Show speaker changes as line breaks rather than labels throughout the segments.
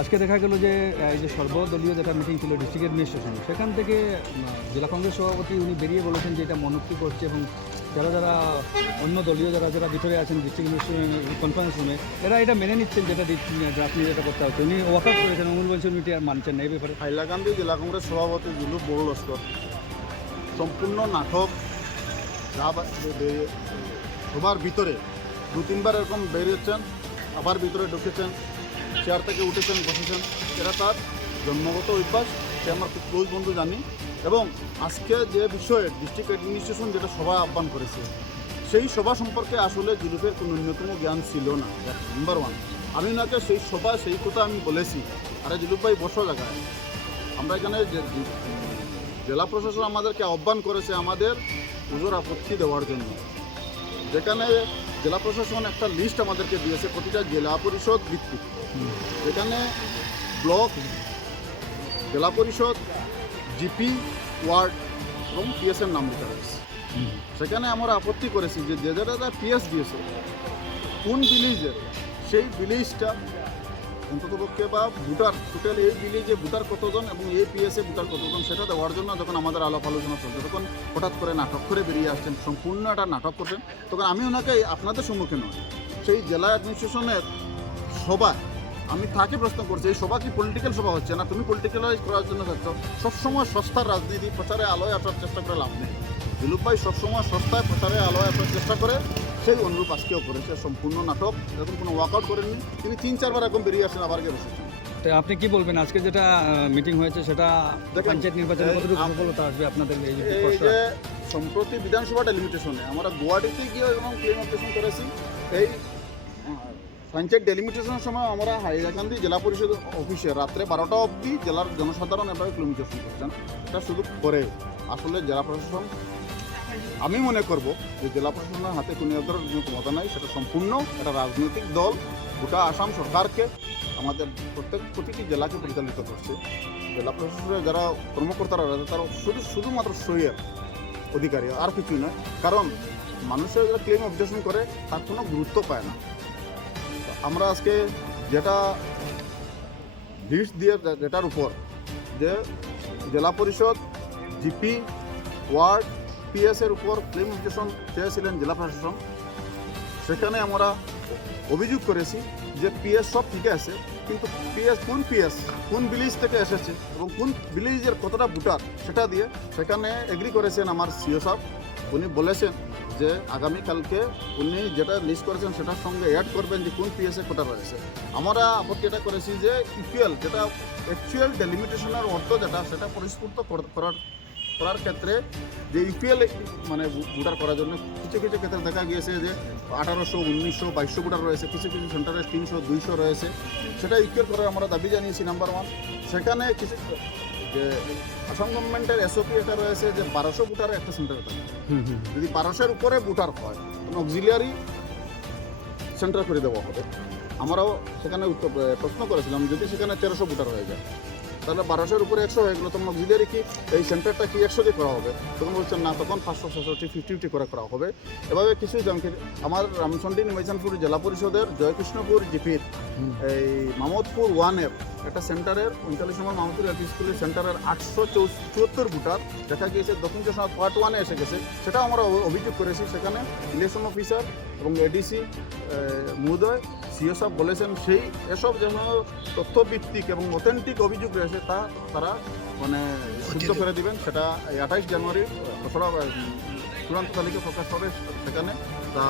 আজকে দেখা গেল যে এই যে সর্বদলীয় যেটা মিটিং ছিল ডিস্ট্রিক্ট অ্যাডমিনিস্ট্রেশন সেখান থেকে জেলা কংগ্রেস সভাপতি উনি বেরিয়ে বলেছেন যে এটা মনোক্তি করছে এবং যারা যারা অন্য দলীয় যারা যারা ভিতরে আছেন ডিস্ট্রিক্ট অ্যাডমিনিস্ট্রেশন কনফারেন্স রুমে এরা এটা মেনে নিচ্ছেন যেটা ড্রাফট নিয়ে যেটা করতে হচ্ছে উনি ওয়াকআউট করেছেন, অমূল বলছেন উনি আর মানছেন না, এই ব্যাপারে।
হাইলাকান্দি জেলা কংগ্রেস সভাপতি জুলু বড় লস্কর। সম্পূর্ণ নাটক সবার ভিতরে দু তিনবার এরকম বেরিয়েছেন আবার ভিতরে ঢুকেছেন। চেয়ার থেকে উঠেছেন, বসেছেন, এরা তার জন্মগত অভ্যাস, সে আমার খুব ক্লোজ বন্ধু জানি। এবং আজকে যে বিষয়ে ডিস্ট্রিক্ট অ্যাডমিনিস্ট্রেশন যেটা সভা আহ্বান করেছে, সেই সভা সম্পর্কে আসলে জুলুফের কোনো ন্যূনতম জ্ঞান ছিল না। নাম্বার ওয়ান আমি ওনাকে সেই সভা, সেই কথা আমি বলেছি। আরে জুলুফ ভাই, বসো জায়গায়। আমরা এখানে যে- জেলা প্রশাসন আমাদেরকে আহ্বান করেছে আমাদের পুজোর আপত্তি দেওয়ার জন্য। যেখানে জেলা প্রশাসন একটা লিস্ট আমাদেরকে দিয়েছে প্রতিটা জেলা পরিষদ ভিত্তিক। এখানে ব্লক, জেলা পরিষদ জিপি ওয়ার্ড এবং পিএসের নাম লেখা রয়েছে সেখানে আমরা আপত্তি করেছি যে যে যারা পিএস দিয়েছে, কোন বিলিজের সেই ভিলেজটা অন্ততপক্ষে বা ভোটার টোটাল এই ভিলেজে ভোটার কতজন এবং এই পিএসএ ভোটার কতজন সেটা দেওয়ার জন্য যখন আমাদের আলাপ আলোচনা চলছে, তখন হঠাৎ করে নাটক করে বেরিয়ে আসছেন, সম্পূর্ণ একটা নাটক করছেন। তখন আমি ওনাকে আপনাদের সম্মুখীন নয়, সেই জেলা অ্যাডমিনিস্ট্রেশনের সভা, আমি তাকে প্রশ্ন করছি, এই সভা কি পলিটিক্যাল সভা হচ্ছে না? তুমি পলিটিক্যালাইজ করার জন্য চাচ্ছ সবসময় সস্তার রাজনীতি, প্রচারে আলোয় আসার চেষ্টা করে লাভ নেই। দিলীপ ভাই সবসময় সস্তায় প্রচারে আলোয় আসার চেষ্টা করে সেই অনুরূপ আজকেও করেছে সম্পূর্ণ নাটক। এরকম কোনো ওয়ার্কআউট করেননি। তিনি তিন চারবার এখন বেরিয়ে আসেন আবার গিয়ে বসেছেন।
আপনি কি বলবেন? আজকে যেটা মিটিং হয়েছে সেটা পঞ্চায়েত নির্বাচনে
এই
কতটুকু সফলতা আসবে আপনাদের এই যে
সম্প্রতি বিধানসভা ডেলিমিটেশনে আমরা গুয়াহাটিতে গিয়ে এবং ক্লেম অপারেশন করেছি। এই পঞ্চায়েত ডেলিমিটেশনের সময় আমরা হাইলাকান্দি জেলা পরিষদ অফিসে রাত্রে বারোটা অবধি জেলার জনসাধারণ এভাবে কিলোমিটেশন করেছেন। এটা শুধু করে আসলে জেলা প্রশাসন আমি মনে করব যে জেলা প্রশাসনের হাতে কোনো ধরনের কোনো ক্ষমতা নাই, সেটা সম্পূর্ণ একটা রাজনৈতিক দল, গোটা আসাম সরকারকে, আমাদের প্রত্যেক প্রতিটি জেলাকে পরিচালিত করছে। জেলা প্রশাসনের যারা কর্মকর্তারা রয়েছে, তারা শুধু, শুধুমাত্র সইয়ের অধিকারী, আর কিছুই নয়। কারণ মানুষের যারা ক্লেম অবজেকশন করে, তার কোনো গুরুত্ব পায় না। আমরা আজকে যেটা লিস্ট দিয়ে, যেটার উপর যে জেলা পরিষদ, জিপি, ওয়ার্ড পিএসের উপর ক্লেম অবজেকশন চেয়েছিলেন জেলা প্রশাসন। সেখানে আমরা অভিযোগ করেছি যে পিএস সব ঠিক আছে, কিন্তু পিএস কোন পিএস, কোন ভিলেজ থেকে এসেছে এবং কোন ভিলেজের কতটা ভোটার, সেটা দিয়ে সেখানে এগ্রি করেছেন আমার সিও সাহেব। উনি বলেছেন যে আগামীকালকে উনি যেটা লিস্ট করেছেন সেটার সঙ্গে অ্যাড করবেন যে কোন পিএসএ কোটা রয়েছে। আমরা আপত্তি এটা করেছি যে ইকুয়াল যেটা অ্যাকচুয়াল ডেলিমিটেশনের অর্থ যেটা, সেটা পরিস্ফুট করার করার ক্ষেত্রে যে ইপিএল মানে ভোটার করার জন্য কিছু কিছু ক্ষেত্রে দেখা গিয়েছে যে আঠারোশো উনিশশো বাইশশো ভোটার রয়েছে কিছু কিছু সেন্টারে তিনশো দুইশো রয়েছে। সেটা ইকুয়াল করার আমরা দাবি জানিয়েছি নাম্বার ওয়ান সেখানে কিছু যে আসাম গভর্নমেন্টের এসওপি এটা রয়েছে যে বারোশো ভোটারের একটা সেন্টারে থাকে। যদি বারোশোর উপরে ভোটার হয় তখন অক্সিলিয়ারি সেন্টার করে দেওয়া হবে। আমরাও সেখানে প্রশ্ন করেছিলাম যদি সেখানে তেরোশো ভোটার হয়ে যায় তাহলে বারোশোর উপরে একশো হয়ে গেলো, তখন অক্সিলিয়ারি কি এই সেন্টারটা কি একশো দিয়ে করা হবে। তখন বলছেন না, তখন পাঁচশো ছশোটি ফিফটি ফিফটি করে করা হবে। এভাবে কিছু জনকে আমার রামচন্ডী নির্বাচনপুর জেলা পরিষদের জয়কৃষ্ণপুর জিপির এই মামদপুর ওয়ানের একটা সেন্টারের উনচল্লিশ নম্বর মামদপুর এলপি স্কুলের সেন্টারের আটশো চুয়াত্তর ভোটার দেখা গিয়েছে, দক্ষিণ চব্বিশ পার্ট ওয়ানে এসে গেছে। সেটা আমরা অভিযোগ করেছি। সেখানে ইলেকশন অফিসার এবং এডিসি মহোদয়, সিও সাহেব বলেছেন, সেই এসব যেন তথ্যভিত্তিক এবং অথেন্টিক অভিযোগ রয়েছে তা তারা মানে শুদ্ধ করে দিবেন সেটা এই আঠাইশ জানুয়ারি খসড়া চূড়ান্ত তালিকা প্রকাশ হবে সেখানে তা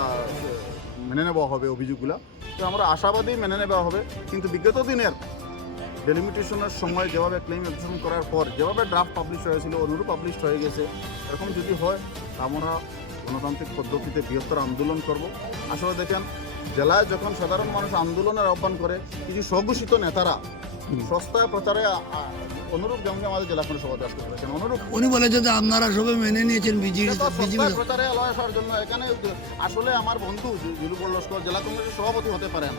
মেনে নেওয়া হবে অভিযোগগুলো। তো আমরা আশাবাদী মেনে নেওয়া হবে কিন্তু বিগত দিনের ডেলিমিটেশনের সময় যেভাবে ক্লেম অ্যাপ্লিকেশন করার পর যেভাবে ড্রাফট পাবলিশ হয়েছিল অনুরূপ পাবলিশ হয়ে গেছে এরকম যদি হয় তা আমরা গণতান্ত্রিক পদ্ধতিতে বৃহত্তর আন্দোলন করব। আসলে দেখেন জেলায় যখন সাধারণ মানুষ আন্দোলনের আহ্বান করে কিছু স্বঘোষিত নেতারা সস্তায় প্রচারে অনুরূপ যেমন আমাদের জেলা করেছেন অনুরূপ
উনি যে আপনারা সবাই মেনে নিয়েছেন বিজেপি বিজেপি
প্রচারে আসার জন্য এখানে আসলে আমার বন্ধু জিলু লস্কর জেলা কংগ্রেসের সভাপতি হতে পারেন।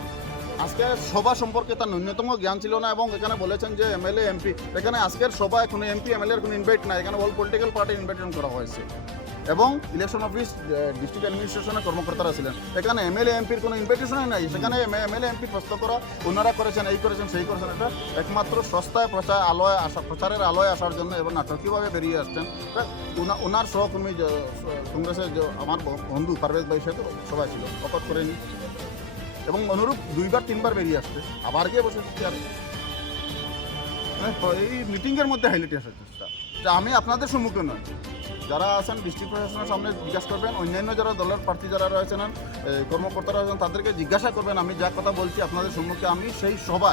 আজকে সভা সম্পর্কে তার ন্যূনতম জ্ঞান ছিল না এবং এখানে বলেছেন যে এমএলএ এমপি এখানে আজকের সভায় কোনো এমপি এমএলএর কোনো ইনভাইট নাই এখানে অল পলিটিক্যাল পার্টি ইনভাইটেশন করা হয়েছে। এবং ইলেকশন অফিস ডিস্ট্রিক্ট অ্যাডমিনিস্ট্রেশনের কর্মকর্তারা ছিলেন। এখানে এমএলএ এমপির কোনো ইনভিটেশনই নাই। সেখানে এমএলএ এমপি প্রশ্ন করা, ওনারা করেছেন, এই করেছেন, সেই করেছেন। এটা একমাত্র সস্তায় প্রচার, আলোয় আসা, প্রচারের আলোয় আসার জন্য এবং নাটকীয়ভাবে বেরিয়ে আসছেন। ওনার সহকর্মী কংগ্রেসের আমার বন্ধু পারভেজ ভাই সাথে সবাই ছিল অকট করেনি। এবং অনুরূপ দুইবার, তিনবার বেরিয়ে আসছে। আবার গিয়ে বসে চেয়ারে মানে এই মিটিংয়ের মধ্যে হাইলাইট আসার চেষ্টা আমি আপনাদের সম্মুখীন নয়। যারা আছেন ডিস্ট্রিক্ট প্রশাসনের সামনে জিজ্ঞাসা করবেন, অন্যান্য যারা দলের প্রার্থী যারা রয়েছেন, কর্মকর্তারা রয়েছেন তাদেরকে জিজ্ঞাসা করবেন, আমি যা কথা বলছি আপনাদের সম্মুখে, আমি সেই সভা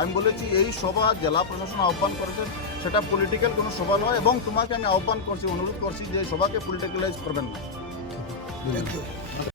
আমি বলেছি এই সভা জেলা প্রশাসন আহ্বান করেছেন সেটা পলিটিক্যাল কোনো সভা নয়, এবং তোমাকে আমি আহ্বান করছি, অনুরোধ করছি যে সভাকে পলিটিক্যালাইজ করবেন না
থ্যাংক you.